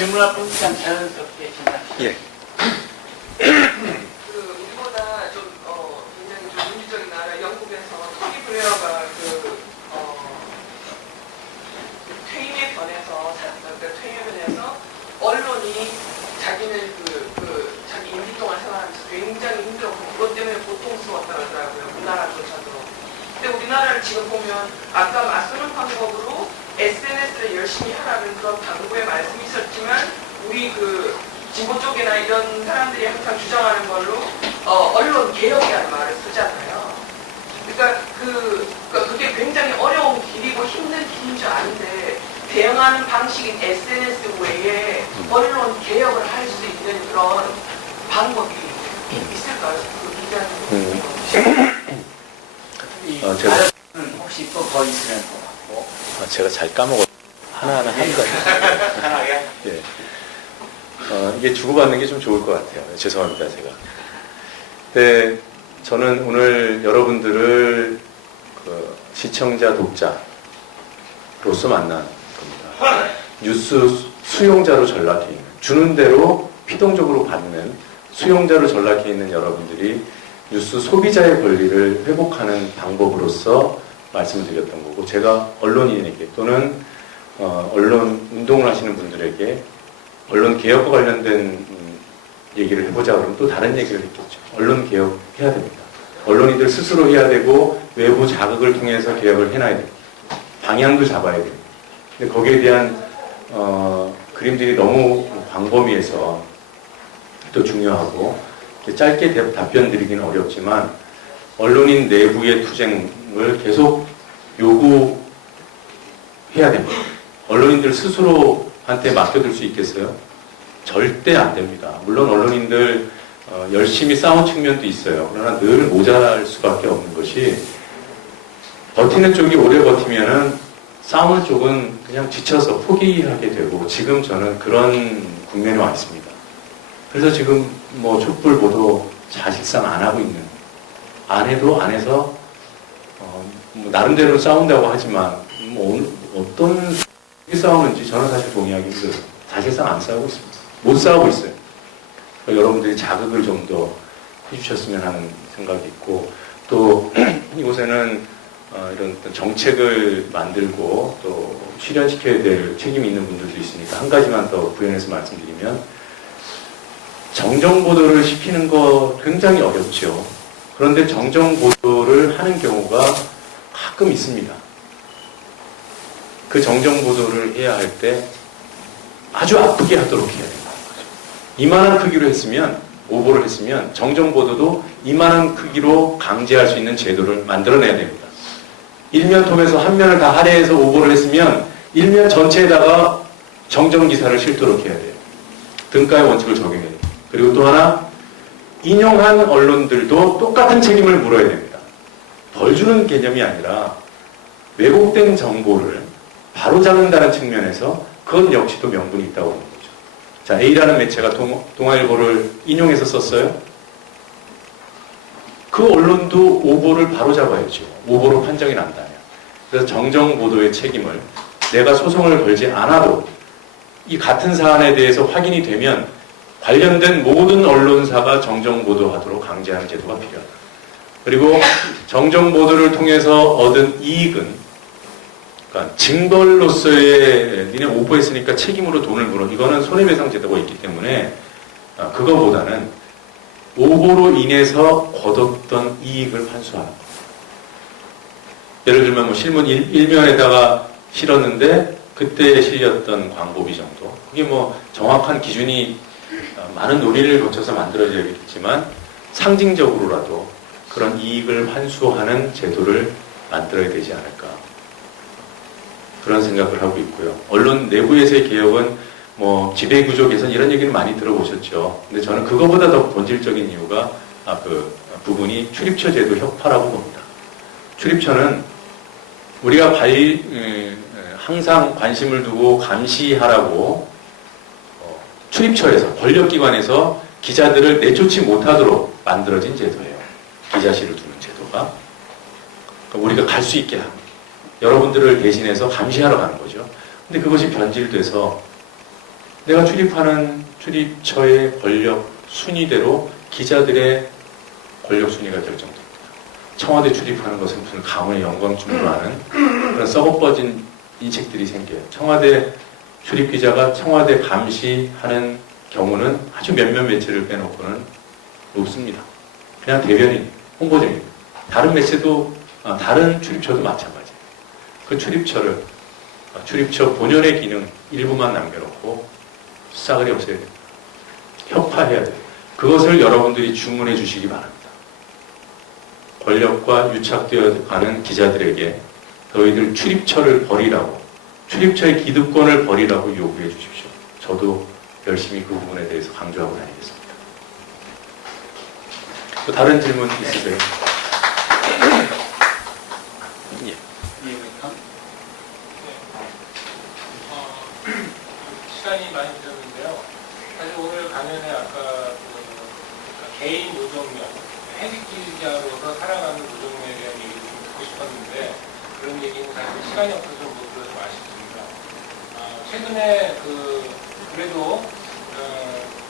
질문할 분만 자연스럽게 진짜. 예. 우리보다 좀 굉장히 좀 민주적인 나라 영국에서 토니 블레어가 퇴임에 변해서 언론이 자기는 자기 임기 동안 생활하면서 굉장히 힘들었고 그것 때문에 고통스러웠다고 하더라고요. 우리나라조차도. 근데 우리나라를 지금 보면 아까 맞서는 방법으로 SNS를 열심히 하라는 그런 당부의 말씀이 있었지만 우리 진보 쪽이나 이런 사람들이 항상 주장하는 걸로 언론 개혁이라는 말을 쓰잖아요. 그러니까 그게 굉장히 어려운 길이고 힘든 길인 줄 아는데 대응하는 방식인 SNS 외에 언론 개혁을 할 수 있는 그런 방법이 있을까요? 제가 혹시 또 더 있으면 뭐? 제가 잘 까먹었어요. 하나하나 하는 거예요. 편하게? 예. 이게 주고받는 게 좀 좋을 것 같아요. 죄송합니다, 제가. 네, 저는 오늘 여러분들을 시청자, 독자로서 만난 겁니다. 뉴스 수용자로 전락해 있는, 주는 대로 피동적으로 받는 수용자로 전락해 있는 여러분들이 뉴스 소비자의 권리를 회복하는 방법으로서 말씀을 드렸던 거고, 제가 언론인에게 또는 언론 운동을 하시는 분들에게 언론 개혁과 관련된 얘기를 해보자 그러면 또 다른 얘기를 했겠죠. 언론 개혁해야 됩니다. 언론인들 스스로 해야 되고 외부 자극을 통해서 개혁을 해놔야 됩니다. 방향도 잡아야 됩니다. 근데 거기에 대한 그림들이 너무 광범위해서 또 중요하고 짧게 답변 드리기는 어렵지만 언론인 내부의 투쟁을 계속 요구해야 됩니다. 언론인들 스스로한테 맡겨둘 수 있겠어요? 절대 안 됩니다. 물론 언론인들 열심히 싸운 측면도 있어요. 그러나 늘 모자랄 수밖에 없는 것이 버티는 쪽이 오래 버티면은 싸우는 쪽은 그냥 지쳐서 포기하게 되고 지금 저는 그런 국면에 와 있습니다. 그래서 지금 뭐 촛불 보도 사실상 안 하고 있는, 안 해도 안 해서 뭐 나름대로 싸운다고 하지만 뭐 어떤 싸우는지 저는 사실 동의하기 힘들어요. 사실상 안 싸우고 있습니다. 못 싸우고 있어요. 그러니까 여러분들이 자극을 좀 더 해주셨으면 하는 생각이 있고, 또 이곳에는 이런 정책을 만들고 또 실현시켜야 될 책임이 있는 분들도 있으니까 한 가지만 더 부연해서 말씀드리면, 정정보도를 시키는 거 굉장히 어렵죠. 그런데 정정보도를 하는 경우가 가끔 있습니다. 그 정정보도를 해야 할 때 아주 아프게 하도록 해야 됩니다. 이만한 크기로 했으면, 오보를 했으면 정정보도도 이만한 크기로 강제할 수 있는 제도를 만들어내야 됩니다. 일면 톱에서 한 면을 다 할애해서 오보를 했으면 일면 전체에다가 정정기사를 실도록 해야 돼요. 등가의 원칙을 적용해야 돼요. 그리고 또 하나, 인용한 언론들도 똑같은 책임을 물어야 됩니다. 벌 주는 개념이 아니라 왜곡된 정보를 바로잡는다는 측면에서 그것 역시도 명분이 있다고 하는 거죠. 자, A라는 매체가 동아일보를 인용해서 썼어요. 그 언론도 오보를 바로잡아야죠. 오보로 판정이 난다면. 그래서 정정보도의 책임을 내가 소송을 걸지 않아도 이 같은 사안에 대해서 확인이 되면 관련된 모든 언론사가 정정보도하도록 강제하는 제도가 필요하다. 그리고 정정보도를 통해서 얻은 이익은, 그러니까 징벌로서의 니네 오보했으니까 책임으로 돈을 물어, 이거는 손해배상 제도가 있기 때문에 그거보다는 오보로 인해서 거뒀던 이익을 환수하는 것. 예를 들면 뭐 실문 일면에다가 실었는데 그때 실렸던 광고비 정도, 그게 뭐 정확한 기준이 많은 논의를 거쳐서 만들어져야겠지만 상징적으로라도 그런 이익을 환수하는 제도를 만들어야 되지 않을까, 그런 생각을 하고 있고요. 언론 내부에서의 개혁은 뭐 지배구조 개선 이런 얘기를 많이 들어보셨죠. 근데 저는 그거보다 더 본질적인 이유가 그 부분이 출입처 제도 혁파라고 봅니다. 출입처는 우리가 항상 관심을 두고 감시하라고 출입처에서, 권력기관에서 기자들을 내쫓지 못하도록 만들어진 제도예요. 기자실을 두는 제도가. 그러니까 우리가 갈 수 있게 합니다. 여러분들을 대신해서 감시하러 가는 거죠. 근데 그것이 변질돼서, 내가 출입하는 출입처의 권력 순위대로 기자들의 권력 순위가 결정됩니다. 청와대 출입하는 것은 무슨 가문의 영광쯤으로 아는 그런 썩어빠진 인식들이 생겨요. 청와대 출입 기자가 청와대 감시하는 경우는 아주 몇몇 매체를 빼놓고는 높습니다. 그냥 대변인, 홍보점입니다. 다른 매체도, 다른 출입처도 마찬가지예요. 그 출입처를, 출입처 본연의 기능 일부만 남겨놓고 싸그리 없애야 됩니다. 혁파해야 돼요. 그것을 여러분들이 주문해 주시기 바랍니다. 권력과 유착되어 가는 기자들에게 너희들 출입처를 버리라고, 출입처의 기득권을 버리라고 요구해 주십시오. 저도 열심히 그 부분에 대해서 강조하고 다니겠습니다. 또 다른 질문 있으세요? 예. 시간이 많이 늦었는데요. 사실 오늘 강연에 아까 개인 노동력, 해직 기자로서 살아가는 노동력에 대한 얘기를 좀 듣고 싶었는데 그런 얘기는 사실 시간이 없어서 못 들어서 아쉽습니다. 최근에 그래도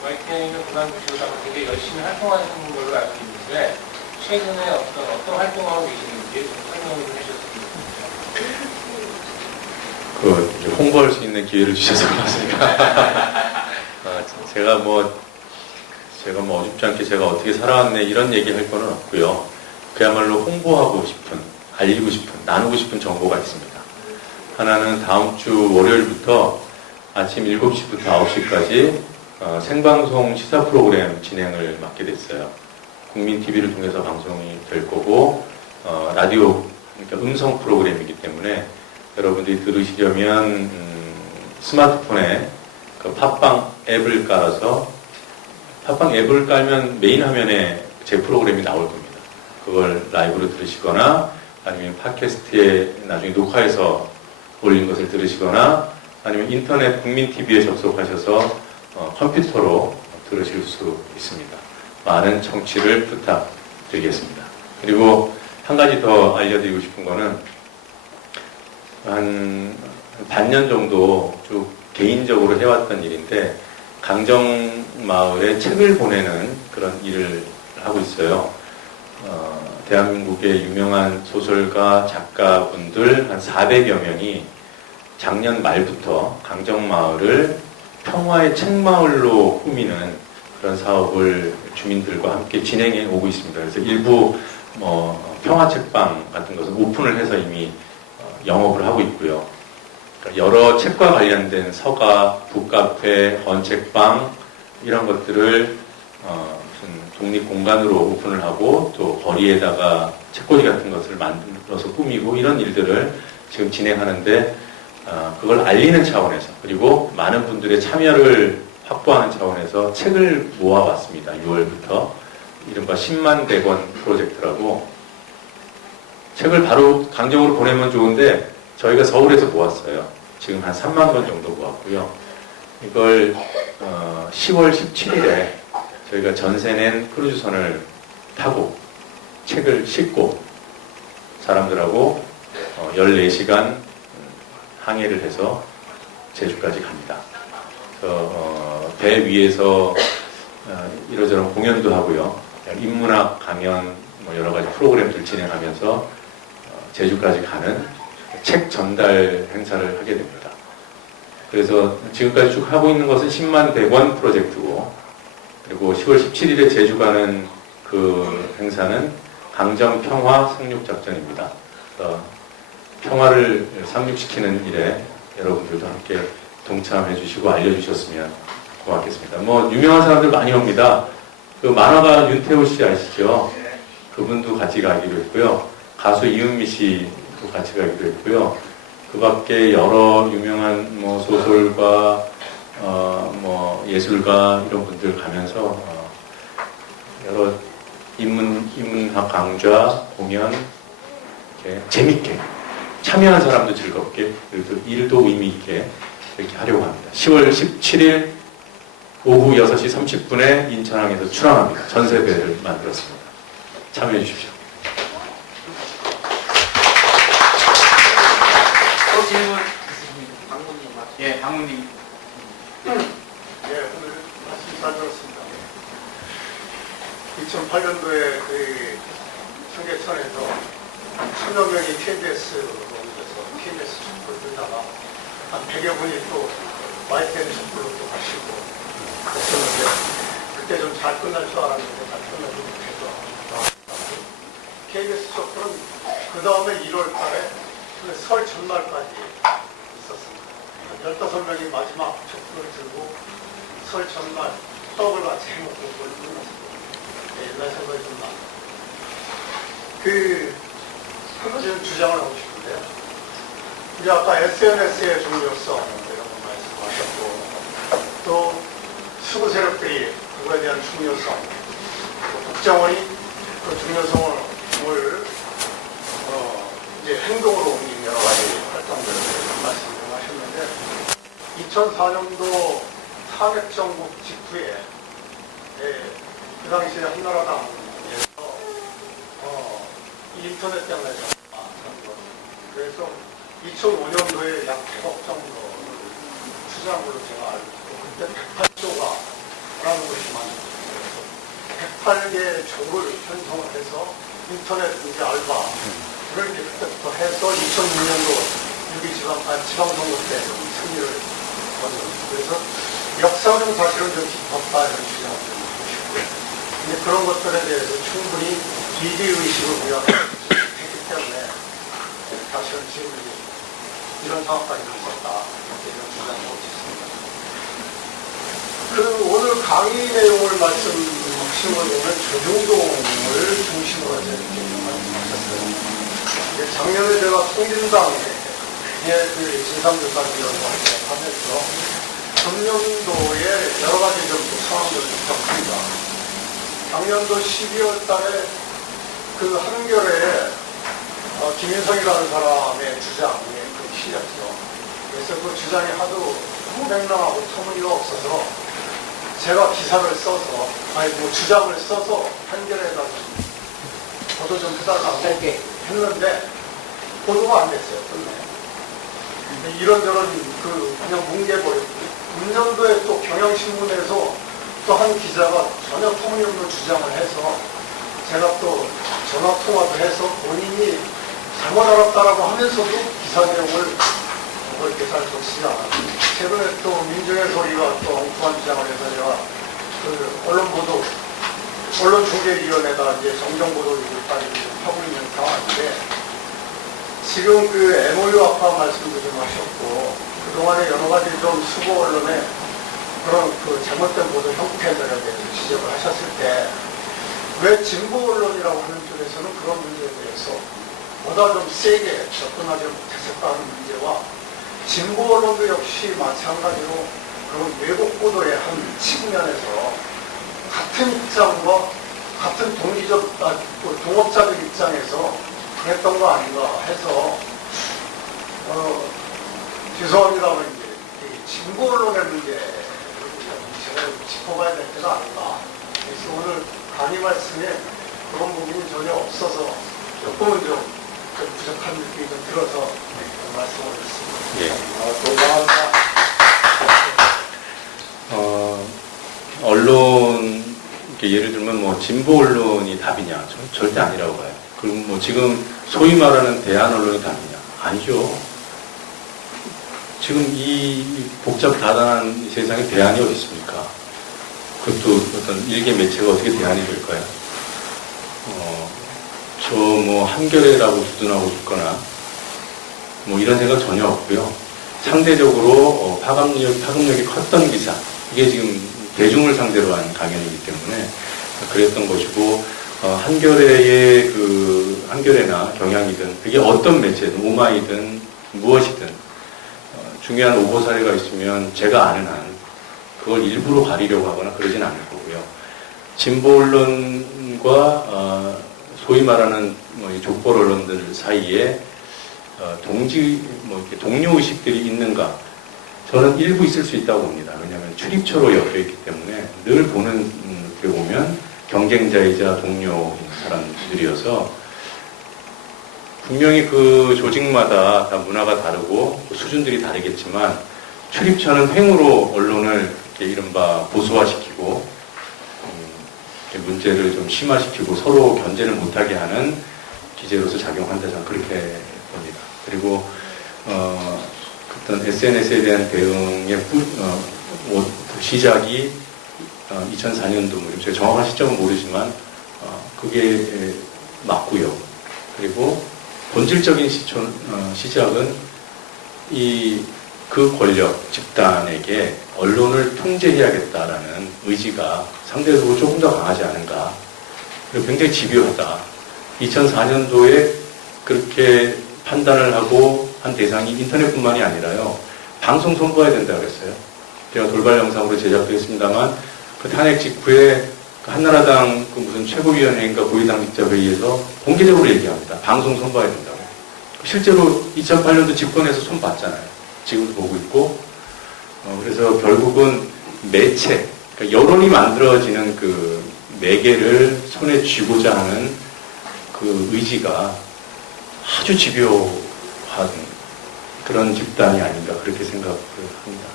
YTN을 그만두시다가 되게 열심히 활동하시는 걸로 알고 있는데 최근에 어떤 활동하고 계시는지 좀 설명을 해주셨으면 좋겠습니다. 홍보할 수 있는 기회를 주셔서 고맙습니다. 제가 뭐 어줍지 않게 제가 어떻게 살아왔네 이런 얘기 할 거는 없고요. 그야말로 홍보하고 싶은, 알리고 싶은, 나누고 싶은 정보가 있습니다. 하나는 다음 주 월요일부터 아침 7시부터 9시까지 생방송 시사 프로그램 진행을 맡게 됐어요. 국민 TV를 통해서 방송이 될 거고 라디오, 그러니까 음성 프로그램이기 때문에 여러분들이 들으시려면 스마트폰에 그 팟빵 앱을 깔아서 팟빵 앱을 깔면 메인 화면에 제 프로그램이 나올 겁니다. 그걸 라이브로 들으시거나 아니면 팟캐스트에 나중에 녹화해서 올린 것을 들으시거나 아니면 인터넷 국민 TV에 접속하셔서 컴퓨터로 들으실 수 있습니다. 많은 청취를 부탁드리겠습니다. 그리고 한 가지 더 알려드리고 싶은 거는 한 반년 정도 쭉 개인적으로 해왔던 일인데 강정마을에 책을 보내는 그런 일을 하고 있어요. 대한민국의 유명한 소설가, 작가분들 한 400여 명이 작년 말부터 강정마을을 평화의 책마을로 꾸미는 그런 사업을 주민들과 함께 진행해 오고 있습니다. 그래서 일부 평화책방 같은 것을 오픈을 해서 이미 영업을 하고 있고요. 그러니까 여러 책과 관련된 서가, 북카페, 헌책방 이런 것들을 무슨 독립공간으로 오픈을 하고 또 거리에다가 책꽂이 같은 것을 만들어서 꾸미고 이런 일들을 지금 진행하는데 그걸 알리는 차원에서 그리고 많은 분들의 참여를 확보하는 차원에서 책을 모아왔습니다. 6월부터 이른바 10만 대권 프로젝트라고 책을 바로 강정으로 보내면 좋은데 저희가 서울에서 모았어요. 지금 한 3만 권 정도 모았고요. 이걸 10월 17일에 저희가 전세 낸 크루즈선을 타고 책을 싣고 사람들하고 14시간 항해를 해서 제주까지 갑니다. 배 위에서 이러저런 공연도 하고요. 인문학 강연 여러 가지 프로그램들 진행하면서 제주까지 가는 책 전달 행사를 하게 됩니다. 그래서 지금까지 쭉 하고 있는 것은 10만 대권 프로젝트고 그리고 10월 17일에 제주 가는 그 행사는 강정 평화 상륙작전입니다. 평화를 상륙시키는 일에 여러분들도 함께 동참해 주시고 알려주셨으면 고맙겠습니다. 유명한 사람들 많이 옵니다. 그 만화가 윤태호 씨 아시죠? 그분도 같이 가기로 했고요. 가수 이은미 씨도 같이 가기로 했고요. 그 밖에 여러 유명한 소설가, 예술가 이런 분들 가면서 여러 인문학 강좌, 공연 이렇게 재밌게 참여한 사람도 즐겁게 그리고 일도 의미 있게 이렇게 하려고 합니다. 10월 17일 오후 6시 30분에 인천항에서 출항합니다. 전세배를 만들었습니다. 참여해 주십시오. 또 질문 있으십니까? 박문님. 예, 박문님. 오늘 말씀 잘 들었습니다. 2008년도에 그 청계천에서 1000여 명이 KBS로 옮겨서 KBS 촛불을 들다가 한 100여 분이 또 YTN 촛불로 또 가시고 그랬었는데 그때 좀 잘 끝날 줄 알았는데 잘 끝나지 못해서 KBS 촛불은 그 다음에 1월 달에 설 전날까지 있었습니다. 15명이 마지막 촛불을 들고 설 전날 떡을 같이 해먹고 그걸 끝났습니다. 옛날 생각이 좀 납니다. 한 가지는 주장을 하고 싶은데요. 우리 아까 SNS의 중요성 이런 거 말씀하셨고 또 수구 세력들이 그거에 대한 중요성 또 국정원이 그 중요성을 이제 행동으로 옮긴 여러 가지 활동들을 말씀을 하셨는데 2004년도 탄핵정국 직후에 그 당시에 한나라당에서 인터넷 때문에 그래서 2005년도에 약 100억 정도 투자한 걸로 제가 알고 있고 그때 108조가 라는 것이 만들어졌어요. 108개 조를 편성을 해서 인터넷 이제 알바 그걸 이제 그때부터 해서 2006년도 6.2 지방선거 때 승리를 거둔 그래서 역사는 사실은 좀 깊었다 이런 주장을 좀 하고 싶고요. 근데 그런 것들에 대해서 충분히 비리의식을 부여했기 때문에 사실은 지금 이런 상황까지 있었다 이런 주장을 하고 있습니다. 오늘 강의 내용을 말씀하신 걸 보면 조중동을 중심으로 해서 이렇게 말씀하셨어요. 작년에 제가 통진당에 그 진상조사를 연구할 때 하면서 금년도에 여러 가지 좀 상황들을 접합니다. 작년도 12월 달에 그 한겨레에 김인성이라는 사람의 주장이 실렸죠. 그래서 그 주장이 하도 무명랑하고 터무니가 없어서 제가 기사를 써서, 주장을 써서 한겨레에다 보도 좀 해달라고 했는데 보도가 안 됐어요. 끝내. 이런저런 그냥 뭉개버렸고 금년도에 또 경향신문에서 또 한 기자가 전혀 터무니없는 주장을 해서 제가 또 전화통화도 해서 본인이 잘못 알았다라고 하면서도 기사 내용을 이렇게 잘 적지 않았어요. 최근에 또 민중의 소리가 또 엉뚱한 주장을 해서 제가 그 언론중재위원회가 이제 정정보도를 하고 있는 상황인데 지금 그 MOU 아까 말씀도 좀 하셨고 그동안에 여러 가지 좀 수고 언론에 그런 그 잘못된 보도 형태들에 대해서 지적을 하셨을 때 왜 진보 언론이라고 하는 쪽에서는 그런 문제에 대해서 보다 좀 세게 접근하지 못했었다는 문제와 진보 언론도 역시 마찬가지로 그런 왜곡 보도의 한 측면에서 같은 입장과 같은 동업자들 입장에서 그랬던 거 아닌가 해서 죄송합니다만 이제 진보 언론의 문제를 제가 짚어봐야 될 때가 아닌가. 그래서 오늘 강의 말씀에 그런 부분이 전혀 없어서 조금은 좀 부족한 느낌이 좀 들어서 말씀을 했습니다. 예. 동감합니다. 언론, 예를 들면 뭐 진보 언론이 답이냐? 저는 절대 아니라고 봐요. 그리고 뭐 지금 소위 말하는 대한 언론이 답이냐? 아니죠. 지금 이 복잡다단한 세상에 대안이 어디 있습니까? 그것도 어떤 일개 매체가 어떻게 대안이 될까요? 저 뭐 한겨레라고 주둔하고 싶거나 뭐 이런 생각 전혀 없고요. 상대적으로 파급력이 컸던 기사, 이게 지금 대중을 상대로 한 강연이기 때문에 그랬던 것이고, 한겨레나 경향이든 그게 어떤 매체든 오마이든 무엇이든 중요한 오보 사례가 있으면 제가 아는 한 그걸 일부러 가리려고 하거나 그러진 않을 거고요. 진보 언론과 소위 말하는 이 족벌 언론들 사이에 동료 의식들이 있는가? 저는 일부 있을 수 있다고 봅니다. 왜냐하면 출입처로 엮여 있기 때문에 늘 보는 게 보면 경쟁자이자 동료인 사람들이어서 분명히 그 조직마다 다 문화가 다르고 수준들이 다르겠지만 출입처는 횡으로 언론을 이렇게 이른바 보수화시키고 이렇게 문제를 좀 심화시키고 서로 견제를 못하게 하는 기제로서 작용한다 저는 그렇게 봅니다. 그리고 어떤 SNS에 대한 대응의 시작이 2004년도 제가 정확한 시점은 모르지만 그게 맞고요. 그리고 본질적인 시작은 그 권력 집단에게 언론을 통제해야겠다라는 의지가 상대적으로 조금 더 강하지 않은가. 그리고 굉장히 집요하다. 2004년도에 그렇게 판단을 하고 한 대상이 인터넷뿐만이 아니라요. 방송 선거해야 된다 그랬어요. 제가 돌발 영상으로 제작도 했습니다만 그 탄핵 직후에 그 한나라당 그 무슨 최고위원회인가 고위당직자 회의에서 공개적으로 얘기합니다. 방송 선거해야 된다고. 실제로 2008년도 집권해서 손 봤잖아요. 지금도 보고 있고. 그래서 결국은 매체, 그러니까 여론이 만들어지는 그 매개를 손에 쥐고자 하는 그 의지가 아주 집요한 그런 집단이 아닌가 그렇게 생각을 합니다.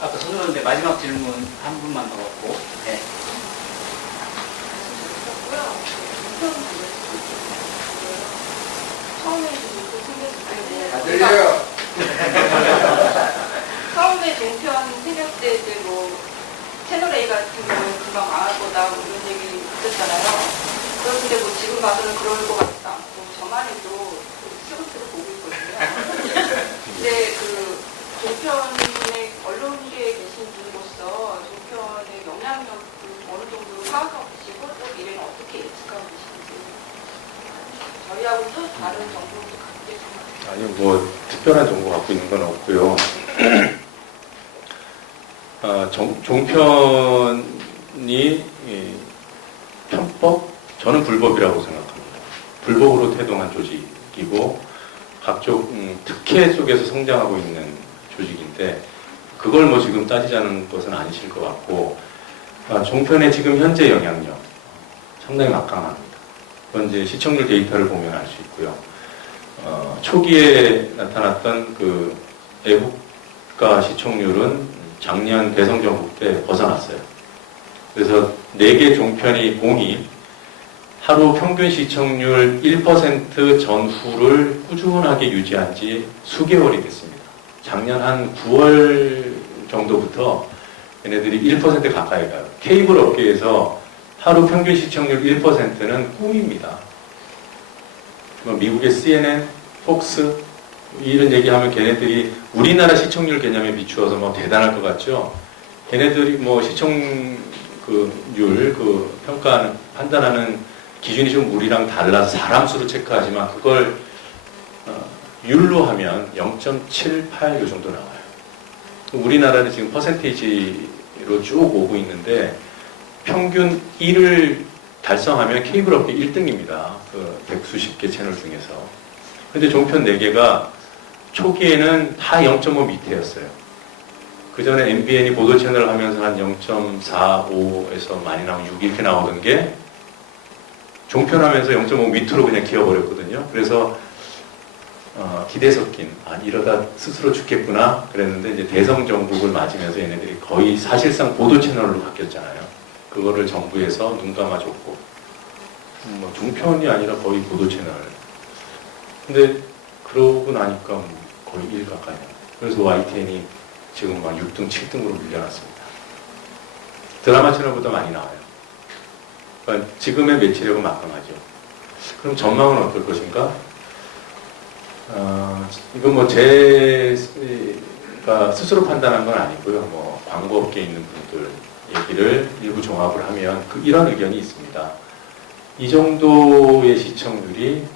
아까 서두르는데 마지막 질문 한 분만 더 갖고. 네. 들려요. 처음에 종편 생겼을 때 이제 뭐 채널 A 같은 경우는 금방 망할 거다 뭐 이런 얘기 있었잖아요. 그런데 뭐 지금 봐서는 그럴 것 같지도 않고 저만 해도 스로스로 보고 있거든요. 근데 그 종편의 언론계에 계신 분으로서 종편의 영향력을 어느 정도 파악하고 계시고 또 미래는 어떻게 예측하고 계시는지 저희하고 또 다른 정보도 갖고 계신가요? 아니 뭐 특별한 정보 갖고 있는 건 없고요. 종편이 편법? 저는 불법이라고 생각합니다. 불법으로 태동한 조직이고 각종 특혜 속에서 성장하고 있는 조직인데 그걸 뭐 지금 따지자는 것은 아니실 것 같고 종편의 지금 현재 영향력 상당히 막강합니다. 그건 이제 시청률 데이터를 보면 알 수 있고요. 초기에 나타났던 그 애국가 시청률은 작년 대선 정국 때 벗어났어요. 그래서 4개 종편이 공이 하루 평균 시청률 1% 전후를 꾸준하게 유지한 지 수개월이 됐습니다. 작년 한 9월 정도부터 얘네들이 1% 가까이 가요. 케이블 업계에서 하루 평균 시청률 1%는 꿈입니다. 미국의 CNN, 폭스 이런 얘기하면 걔네들이 우리나라 시청률 개념에 비추어서 뭐 대단할 것 같죠. 걔네들이 뭐 시청률 평가하는 판단하는 기준이 좀 우리랑 달라서 사람 수로 체크하지만 그걸 율로 하면 0.78 요 정도 나와요. 우리나라는 지금 퍼센테이지로 쭉 오고 있는데 평균 1을 달성하면 케이블 업계 1등입니다. 그 100수십 개 채널 중에서. 근데 종편 4개가 초기에는 다 0.5 밑에였어요. 그 전에 MBN이 보도 채널을 하면서 한 0.45에서 많이 나오면 6 이렇게 나오던 게 종편하면서 0.5 밑으로 그냥 기어버렸거든요. 그래서 기대 섞인 이러다 스스로 죽겠구나 그랬는데 이제 대성 정국을 맞으면서 얘네들이 거의 사실상 보도 채널로 바뀌었잖아요. 그거를 정부에서 눈 감아줬고 뭐 종편이 아니라 거의 보도 채널. 근데 그러고 나니까 거의 1 가까이. 그래서 YTN이 지금 막 6등, 7등으로 밀려났습니다. 드라마 채널보다 많이 나와요. 그러니까 지금의 매체력은 막강하죠. 그럼 전망은 어떨 것인가? 이건 뭐 제가 스스로 판단한 건 아니고요. 뭐 광고업계에 있는 분들 얘기를 일부 종합을 하면 이런 의견이 있습니다. 이 정도의 시청률이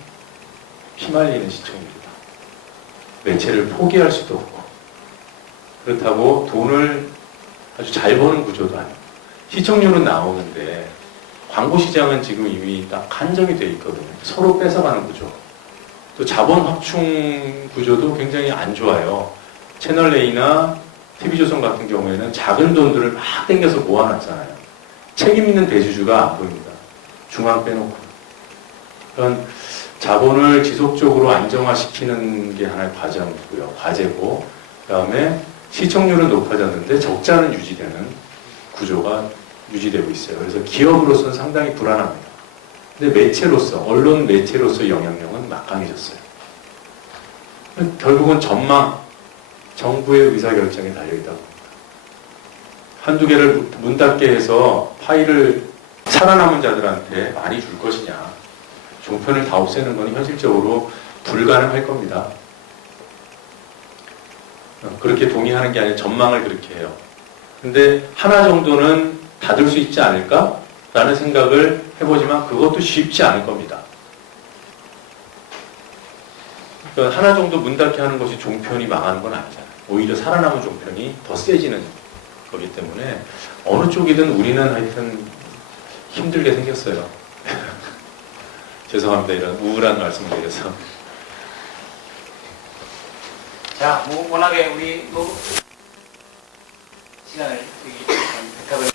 피말리는 시청률이다. 매체를 포기할 수도 없고 그렇다고 돈을 아주 잘 버는 구조도 아니고 시청률은 나오는데 광고 시장은 지금 이미 딱 한정이 돼 있거든요. 서로 뺏어가는 구조. 또 자본 확충 구조도 굉장히 안 좋아요. 채널 A나 TV조선 같은 경우에는 작은 돈들을 막 땡겨서 모아놨잖아요. 책임 있는 대주주가 안 보입니다. 중앙 빼놓고. 그런 자본을 지속적으로 안정화시키는 게 하나의 과정이고요. 과제고, 그 다음에 시청률은 높아졌는데 적자는 유지되는 구조가 유지되고 있어요. 그래서 기업으로서는 상당히 불안합니다. 근데 매체로서, 언론 매체로서 영향력은 막강해졌어요. 결국은 전망, 정부의 의사결정에 달려있다고 봅니다. 한두 개를 문 닫게 해서 파일을 살아남은 자들한테 많이 줄 것이냐. 종편을 다 없애는 건 현실적으로 불가능할 겁니다. 그렇게 동의하는 게 아니라 전망을 그렇게 해요. 근데 하나 정도는 닫을 수 있지 않을까? 라는 생각을 해보지만 그것도 쉽지 않을 겁니다. 그러니까 하나 정도 문 닫게 하는 것이 종편이 망하는 건 아니잖아요. 오히려 살아남은 종편이 더 세지는 거기 때문에 어느 쪽이든 우리는 하여튼 힘들게 생겼어요. 죄송합니다. 이런 우울한 말씀을 드려서. 자, 뭐 워낙에 우리 시간을 부탁을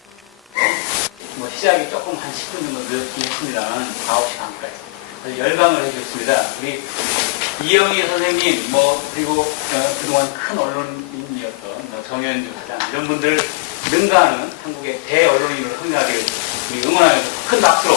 뭐 시작이 조금 한 10분 정도 늦었긴 했습니다만 9시 반까지 열강을 해주셨습니다. 우리 이영희 선생님, 뭐 그리고 그동안 큰 언론인이었던 정현주 사장 이런 분들 능가하는 한국의 대언론인으로 성장하기를 우리 응원하면서 큰 박수로